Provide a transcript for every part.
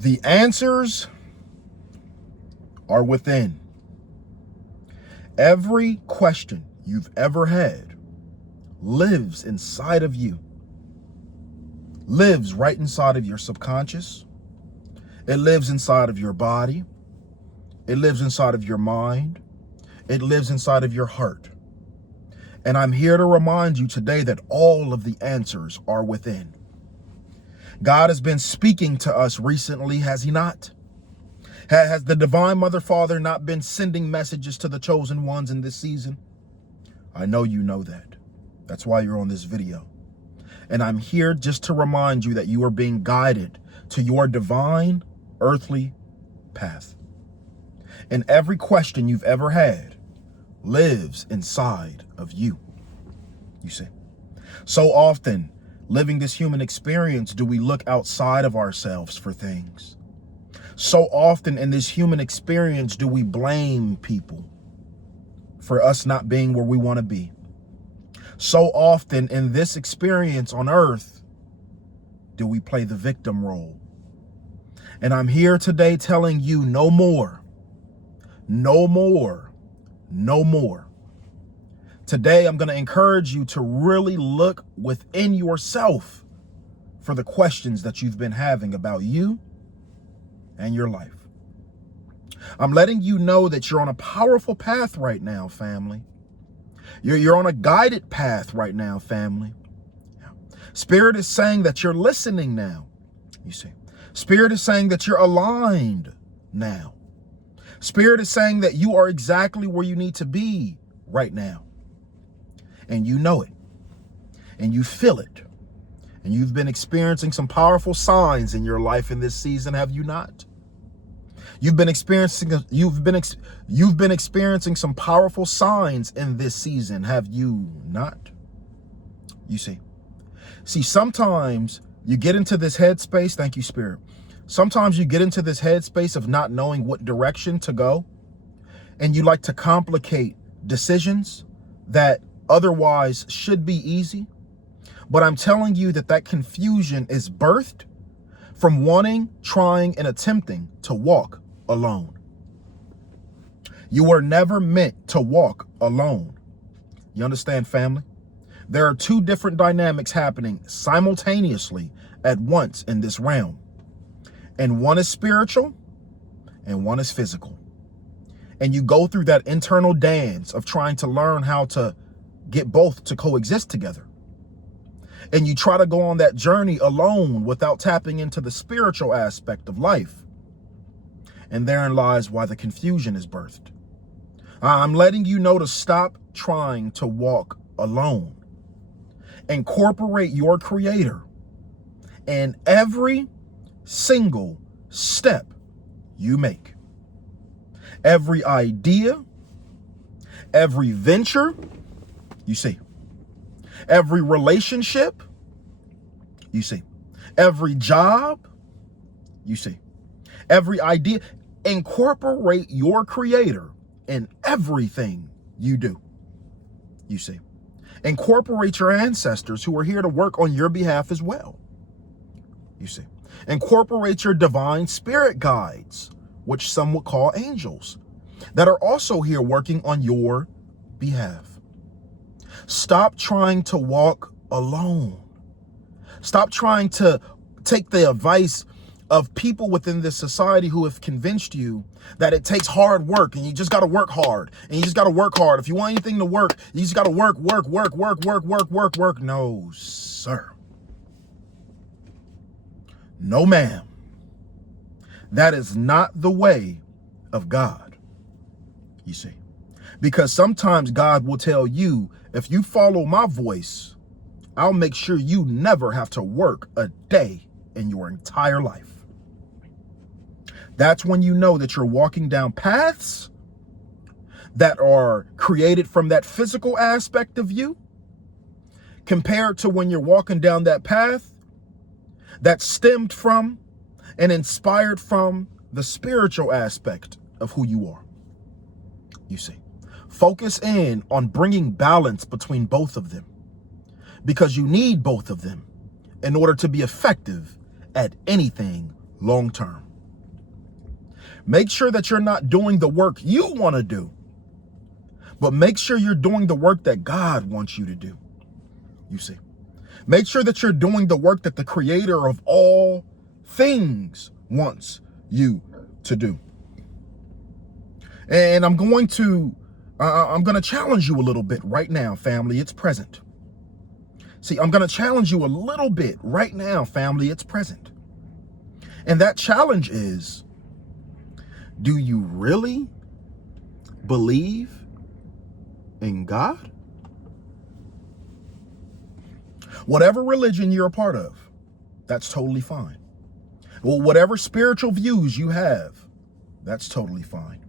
The answers are within. Every question you've ever had lives inside of you, lives right inside of your subconscious. It lives inside of your body. It lives inside of your mind. It lives inside of your heart. And I'm here to remind you today that all of the answers are within. God has been speaking to us recently, has he not? Has the Divine Mother Father not been sending messages to the chosen ones in this season? I know you know that. That's why you're on this video. And I'm here just to remind you that you are being guided to your divine earthly path. And every question you've ever had lives inside of you. You see, so often living this human experience, do we look outside of ourselves for things? So often in this human experience, do we blame people for us not being where we want to be? So often in this experience on earth, do we play the victim role? And I'm here today telling you no more, no more, no more. Today, I'm going to encourage you to really look within yourself for the questions that you've been having about you and your life. I'm letting you know that you're on a powerful path right now, family. You're on a guided path right now, family. Spirit is saying that you're listening now. You see, Spirit is saying that you're aligned now. Spirit is saying that you are exactly where you need to be right now. And you know it, and you feel it, and you've been experiencing some powerful signs in your life in this season, have you not? You've been experiencing some powerful signs in this season, have you not? You see, sometimes you get into this headspace. Thank you, Spirit. Sometimes you get into this headspace of not knowing what direction to go, and you like to complicate decisions that otherwise should be easy. But I'm telling you that confusion is birthed from wanting, trying, and attempting to walk alone. You were never meant to walk alone. You understand, family? There are two different dynamics happening simultaneously at once in this realm. And one is spiritual and one is physical. And you go through that internal dance of trying to learn how to get both to coexist together. And you try to go on that journey alone without tapping into the spiritual aspect of life. And therein lies why the confusion is birthed. I'm letting you know to stop trying to walk alone. Incorporate your Creator in every single step you make. Every idea, every venture, you see, every relationship, you see, every job, you see, every idea. Incorporate your Creator in everything you do. You see, incorporate your ancestors who are here to work on your behalf as well. You see, incorporate your divine spirit guides, which some would call angels, that are also here working on your behalf. Stop trying to walk alone. Stop trying to take the advice of people within this society who have convinced you that it takes hard work and you just got to work hard and you just got to work hard. If you want anything to work, you just got to work. No, sir. No, ma'am. That is not the way of God, you see. Because sometimes God will tell you, if you follow my voice, I'll make sure you never have to work a day in your entire life. That's when you know that you're walking down paths that are created from that physical aspect of you, compared to when you're walking down that path that stemmed from and inspired from the spiritual aspect of who you are. You see, focus in on bringing balance between both of them, because you need both of them in order to be effective at anything long term. Make sure that you're not doing the work you want to do, but make sure you're doing the work that God wants you to do. You see, make sure that you're doing the work that the creator of all things wants you to do. And I'm going to challenge you a little bit right now, family. It's present. See, I'm going to challenge you a little bit right now, family. It's present. And that challenge is, do you really believe in God? Whatever religion you're a part of, that's totally fine. Well, whatever spiritual views you have, that's totally fine.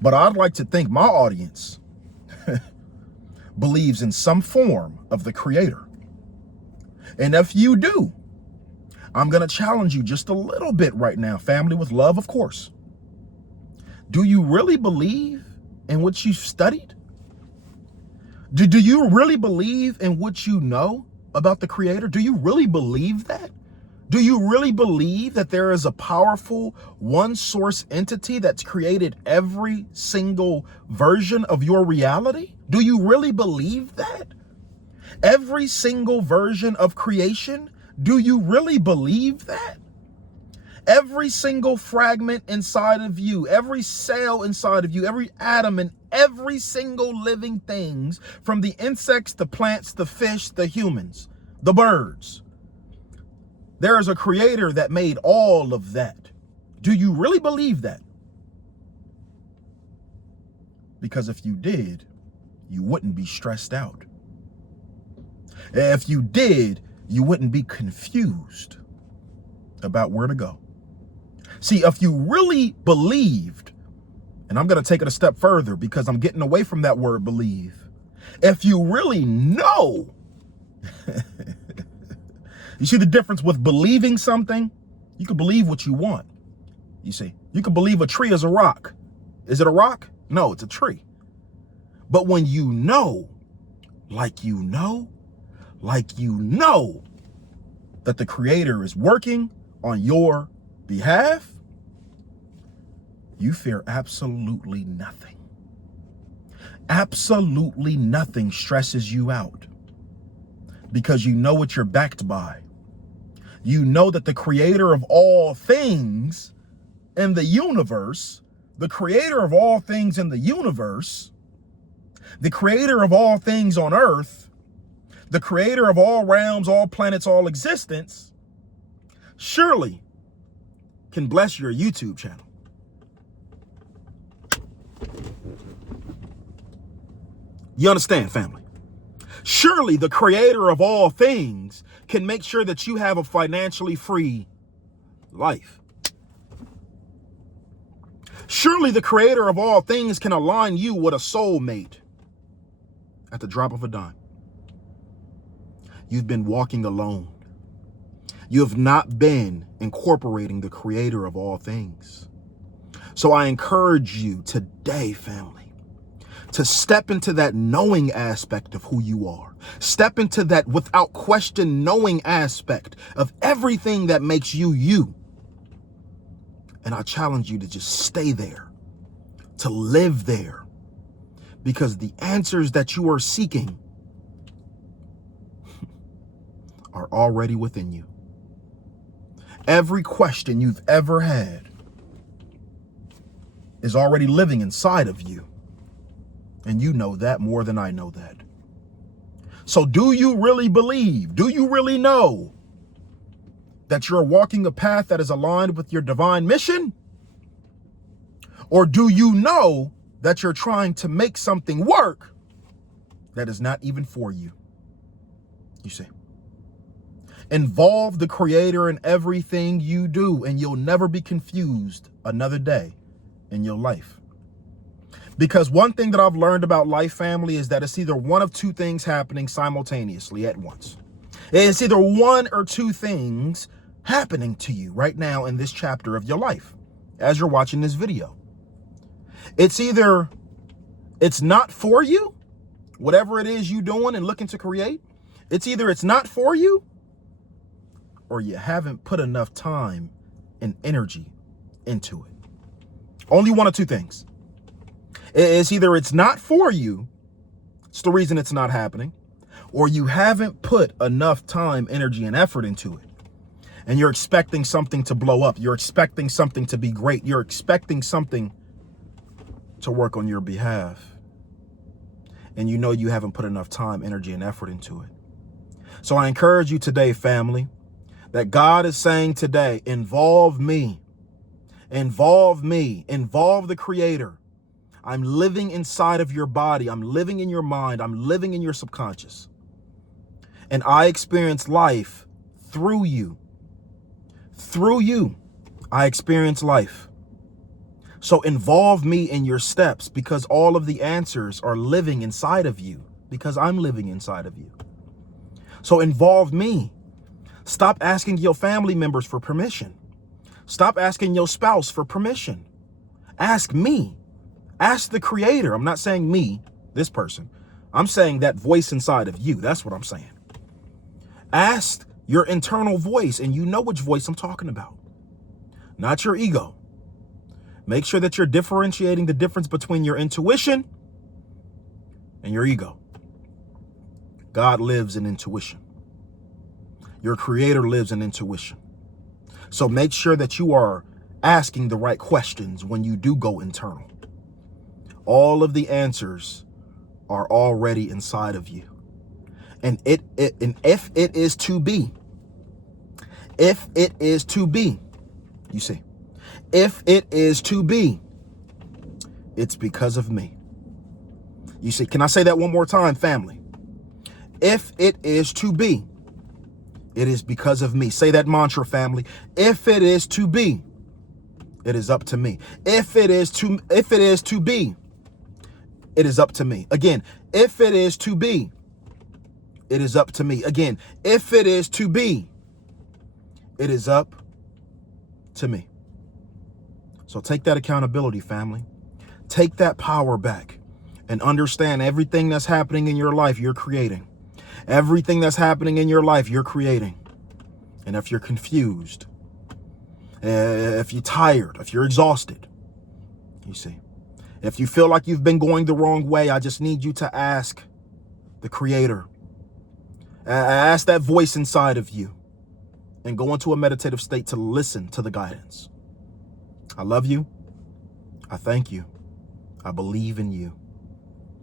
But I'd like to think my audience believes in some form of the creator. And if you do, I'm going to challenge you just a little bit right now, family, with love, of course. Do you really believe in what you've studied? Do you really believe in what you know about the creator? Do you really believe that? Do you really believe that there is a powerful one source entity that's created every single version of your reality? Do you really believe that? Every single version of creation? Do you really believe that? Every single fragment inside of you, every cell inside of you, every atom and every single living things, from the insects, the plants, the fish, the humans, the birds. There is a creator that made all of that. Do you really believe that? Because if you did, you wouldn't be stressed out. If you did, you wouldn't be confused about where to go. See, if you really believed, and I'm going to take it a step further because I'm getting away from that word believe. If you really know, you see the difference with believing something? You can believe what you want. You see, you can believe a tree is a rock. Is it a rock? No, it's a tree. But when you know, like you know that the creator is working on your behalf, you fear absolutely nothing. Absolutely nothing stresses you out because you know what you're backed by. You know that the creator of all things in the universe, the creator of all things in the universe, the creator of all things on earth, the creator of all realms, all planets, all existence, surely can bless your YouTube channel. You understand, family? Surely the creator of all things can make sure that you have a financially free life. Surely the creator of all things can align you with a soulmate at the drop of a dime. You've been walking alone. You have not been incorporating the creator of all things. So I encourage you today, family, to step into that knowing aspect of who you are. Step into that without question knowing aspect of everything that makes you you. And I challenge you to just stay there, to live there, because the answers that you are seeking are already within you. Every question you've ever had is already living inside of you. And you know that more than I know that. So do you really believe? Do you really know that you're walking a path that is aligned with your divine mission? Or do you know that you're trying to make something work that is not even for you? You see, involve the creator in everything you do, and you'll never be confused another day in your life. Because one thing that I've learned about life, family, is that it's either one of two things happening simultaneously at once. It's either one or two things happening to you right now in this chapter of your life as you're watching this video. It's either it's not for you, whatever it is you're doing and looking to create. It's either it's not for you, or you haven't put enough time and energy into it. Only one of two things. It's either it's not for you, it's the reason it's not happening, or you haven't put enough time, energy, and effort into it. And you're expecting something to blow up. You're expecting something to be great. You're expecting something to work on your behalf. And you know you haven't put enough time, energy, and effort into it. So I encourage you today, family, that God is saying today, involve me. Involve me. Involve the Creator. I'm living inside of your body. I'm living in your mind. I'm living in your subconscious. And I experience life through you. Through you, I experience life. So involve me in your steps, because all of the answers are living inside of you, because I'm living inside of you. So involve me. Stop asking your family members for permission. Stop asking your spouse for permission. Ask me. Ask the Creator. I'm not saying me, this person. I'm saying that voice inside of you. That's what I'm saying. Ask your internal voice, and you know which voice I'm talking about. Not your ego. Make sure that you're differentiating the difference between your intuition and your ego. God lives in intuition. Your Creator lives in intuition. So make sure that you are asking the right questions when you do go internal. All of the answers are already inside of you. And if it is to be, you see, if it is to be, it's because of me. You see, can I say that one more time, family? If it is to be, it is because of me. Say that mantra, family. If it is to be, it is up to me. If it is to be, it is up to me. Again, if it is to be, it is up to me. Again, if it is to be, it is up to me. So take that accountability, family. Take that power back and understand everything that's happening in your life, you're creating. Everything that's happening in your life, you're creating. And if you're confused, if you're tired, if you're exhausted, you see, if you feel like you've been going the wrong way, I just need you to ask the Creator. Ask that voice inside of you and go into a meditative state to listen to the guidance. I love you. I thank you. I believe in you.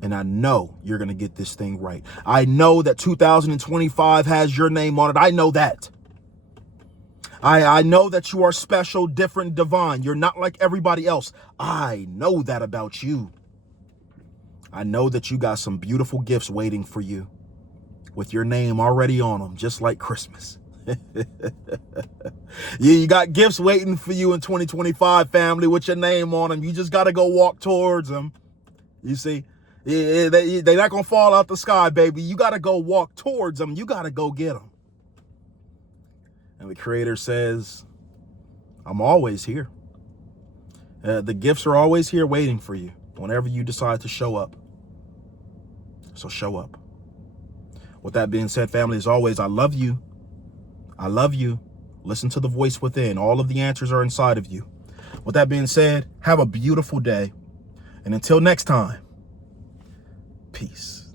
And I know you're going to get this thing right. I know that 2025 has your name on it. I know that. I know that you are special, different, divine. You're not like everybody else. I know that about you. I know that you got some beautiful gifts waiting for you with your name already on them, just like Christmas. You got gifts waiting for you in 2025, family, with your name on them. You just got to go walk towards them. You see, they're not going to fall out the sky, baby. You got to go walk towards them. You got to go get them. And the Creator says, I'm always here. The gifts are always here waiting for you whenever you decide to show up. So show up. With that being said, family, as always, I love you. I love you. Listen to the voice within. All of the answers are inside of you. With that being said, have a beautiful day. And until next time, peace.